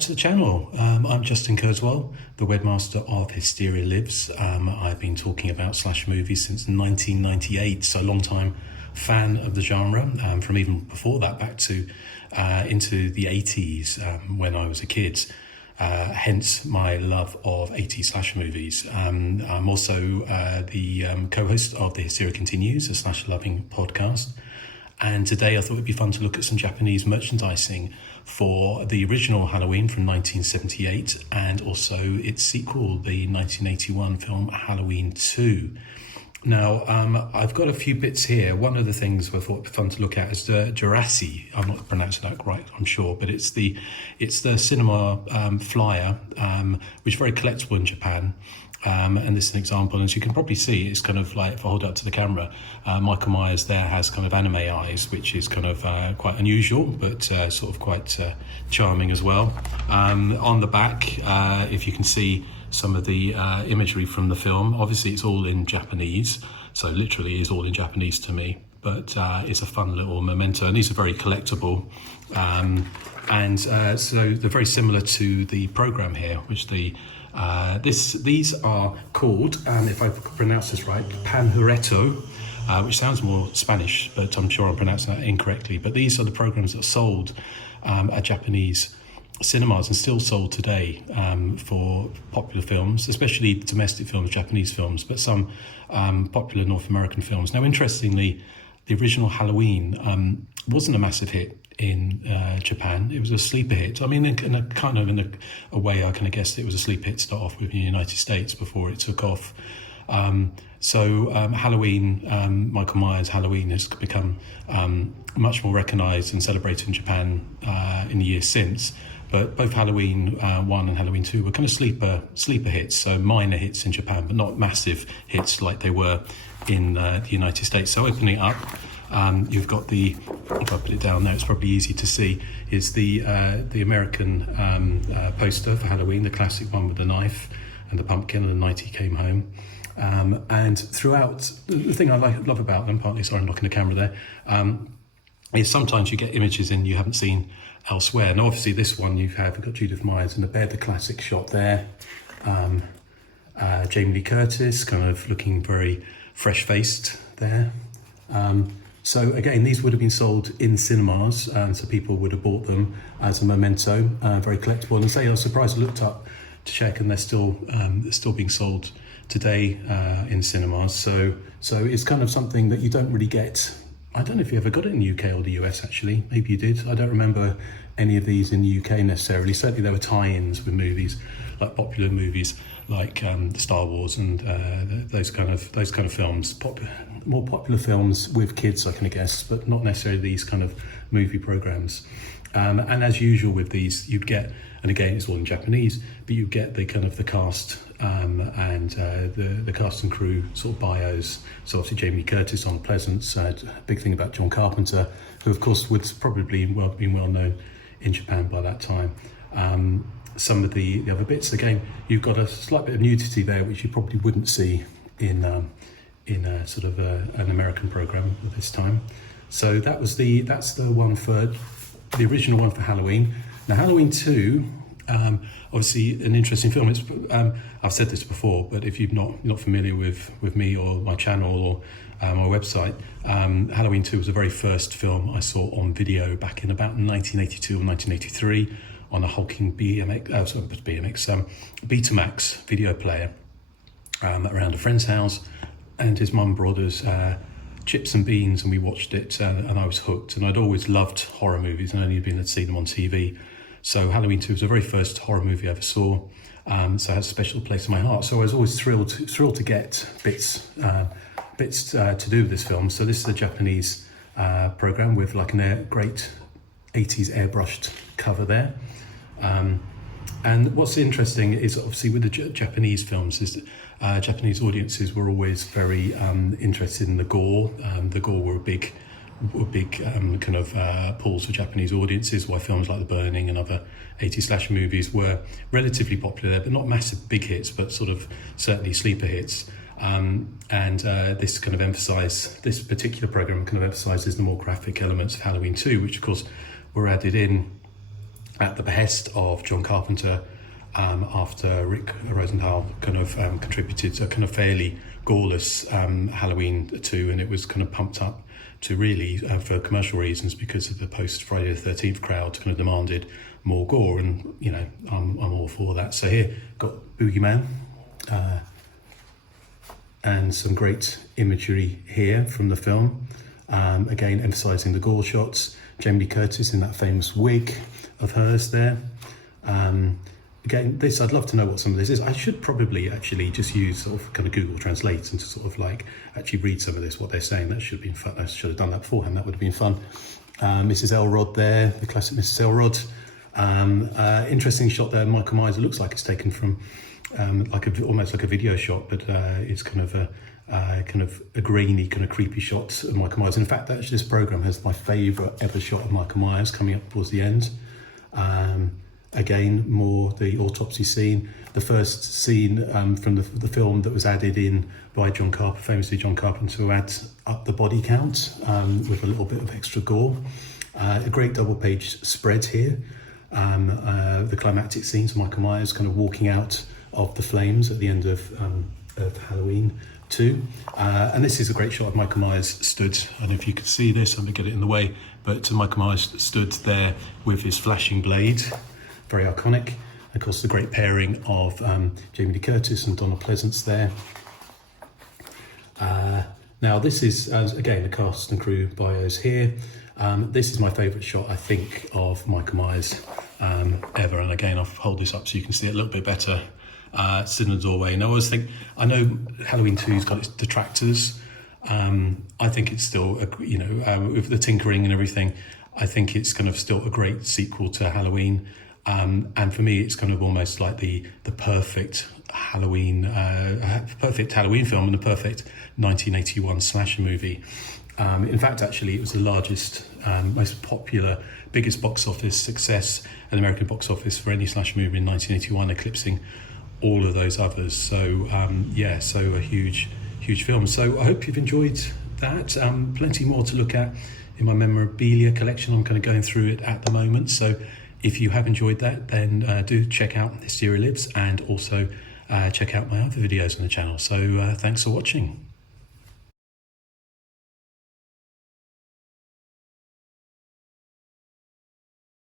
back to the channel. I'm Justin Kurzweil, the webmaster of Hysteria Lives. I've been talking about slash movies since 1998, so a long time fan of the genre, from even before that back to into the 80s when I was a kid. Hence my love of 80s slash movies. I'm also the co-host of the Hysteria Continues, a slash loving podcast. And today I thought it'd be fun to look at some Japanese merchandising for the original Halloween from 1978 and also its sequel, the 1981 film Halloween 2. Now, I've got a few bits here. One of the things I thought it'd be fun to look at is the Jurassic. I'm not pronouncing that right, I'm sure, but it's the cinema flyer, which is very collectible in Japan. And this is an example, and as you can probably see, it's kind of like, if I hold it up to the camera, Michael Myers there has kind of anime eyes, which is kind of quite unusual, but sort of quite charming as well. On the back, if you can see some of the imagery from the film, obviously it's all in Japanese, so literally it's all in Japanese to me, but it's a fun little memento, and these are very collectible. So they're very similar to the program here, which these are called, if I pronounce this right, Panfleto, which sounds more Spanish, but I'm sure I'm pronouncing that incorrectly. But these are the programs that are sold at Japanese cinemas and still sold today for popular films, especially domestic films, Japanese films, but some popular North American films. Now, interestingly, the original Halloween wasn't a massive hit in Japan. It was a sleeper hit. I mean, in a way, I kind of guessed it was a sleeper hit to start off with in the United States before it took off. Halloween, Michael Myers' Halloween has become much more recognised and celebrated in Japan in the years since. But both Halloween 1 and Halloween 2 were kind of sleeper hits, so minor hits in Japan, but not massive hits like they were in the United States. So opening it up, you've got if I put it down there, it's probably easy to see, is the American poster for Halloween, the classic one with the knife and the pumpkin and the night he came home. And throughout, the thing I love about them, partly, sorry I'm knocking the camera there, is sometimes you get images in you haven't seen elsewhere. And obviously this one we've got Judith Myers in the bed, the classic shot there. Jamie Lee Curtis kind of looking very fresh-faced there. So again, these would have been sold in cinemas, so people would have bought them as a memento, very collectible. And I was surprised, I looked up to check, and they're still being sold today in cinemas. So it's kind of something that you don't really get. I don't know if you ever got it in the UK or the US, actually. Maybe you did. I don't remember any of these in the UK necessarily. Certainly there were tie-ins with movies, like popular movies like Star Wars and those kind of films, more popular films with kids, I can guess, but not necessarily these kind of movie programs. And as usual with these, you'd get, and again it's all in Japanese, but you get the kind of the cast and the cast and crew sort of bios. So obviously Jamie Lee Curtis on Pleasance, big thing about John Carpenter, who of course would probably been well known in Japan by that time. Some of the other bits, again, you've got a slight bit of nudity there, which you probably wouldn't see in a sort of an American program at this time. So that's the one for the original one for Halloween. Now Halloween 2, obviously an interesting film. It's I've said this before, but if you're not familiar with me or my channel or my website, Halloween 2 was the very first film I saw on video back in about 1982 or 1983 on a hulking Betamax video player around a friend's house, and his mum brought us chips and beans, and we watched it, and I was hooked. And I'd always loved horror movies and only been able to see them on TV. So Halloween 2 was the very first horror movie I ever saw, so it has a special place in my heart. So I was always thrilled to get bits to do with this film. So this is a Japanese program with like a great 80s airbrushed cover there. And what's interesting is obviously with the Japanese films is Japanese audiences were always very interested in the gore. The gore were a big kind of pulls for Japanese audiences, why films like The Burning and other 80s slash movies were relatively popular there, but not massive big hits, but sort of certainly sleeper hits. This particular program kind of emphasizes the more graphic elements of Halloween 2, which of course were added in at the behest of John Carpenter, after Rick Rosenthal kind of contributed a kind of fairly goreless Halloween 2, and it was kind of pumped up to really, for commercial reasons, because of the post Friday the 13th crowd kind of demanded more gore, and you know, I'm all for that. So here, got Boogeyman, and some great imagery here from the film. Again, emphasising the gore shots. Jamie Lee Curtis in that famous wig of hers there. Again, this, I'd love to know what some of this is. I should probably actually just use sort of kind of Google Translate and to sort of like actually read some of this, what they're saying. That should have been fun. I should have done that beforehand. That would have been fun. Mrs. Elrod there, the classic Mrs. Elrod. Interesting shot there. Michael Myers, it looks like it's taken from almost like a video shot, but it's kind of a grainy, kind of creepy shot of Michael Myers. In fact, actually, this program has my favourite ever shot of Michael Myers coming up towards the end. Again, more the autopsy scene, the first scene from the film that was added in by John Carpenter, famously John Carpenter, to add up the body count with a little bit of extra gore. A great double page spread here. The climactic scenes of Michael Myers kind of walking out of the flames at the end of Halloween 2. And this is a great shot of Michael Myers stood, I don't know if you could see this, I'm going to get it in the way, but Michael Myers stood there with his flashing blade, very iconic. Of course, the great pairing of Jamie Lee Curtis and Donald Pleasance there. Now this is, again, the cast and crew bios here. This is my favourite shot, I think, of Michael Myers ever. And again, I'll hold this up so you can see it a little bit better. Sitting in the doorway. And I always think, I know Halloween 2's got its detractors. I think it's still, with the tinkering and everything, I think it's kind of still a great sequel to Halloween. And for me, it's kind of almost like the perfect Halloween film and the perfect 1981 slasher movie. In fact, actually, it was the largest, most popular, biggest box office success at the American box office for any slasher movie in 1981, eclipsing all of those others. So so a huge film. So I hope you've enjoyed that. Plenty more to look at in my memorabilia collection. I'm kind of going through it at the moment. So if you have enjoyed that, then do check out Hysteria Lives, and also check out my other videos on the channel. So thanks for watching.